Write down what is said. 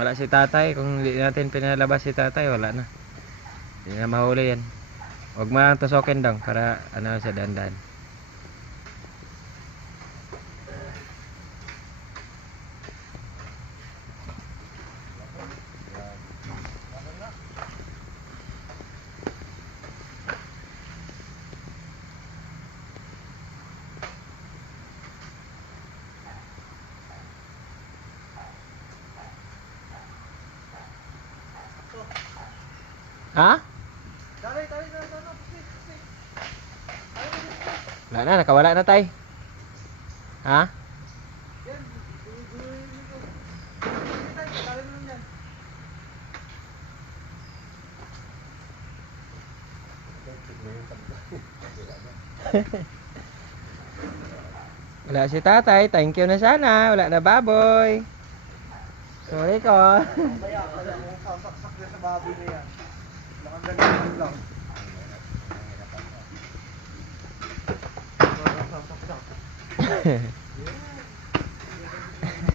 Wala si tatay. Kung hindi natin pinalabas si tatay, wala na. Hindi na mahuli yan. Huwag mo lang tusokin dong para ano sa dandan. Ha? Taray. Wala na, nakawala na tay. Ha? Yan. Guluhin nito. Taray mo yan. Wala si tatay. Thank you na sana. Wala na baboy. Sorry ko. Kaya kung sasaksak na sa baboy na yan. Nakagaling lang. Sasaksak.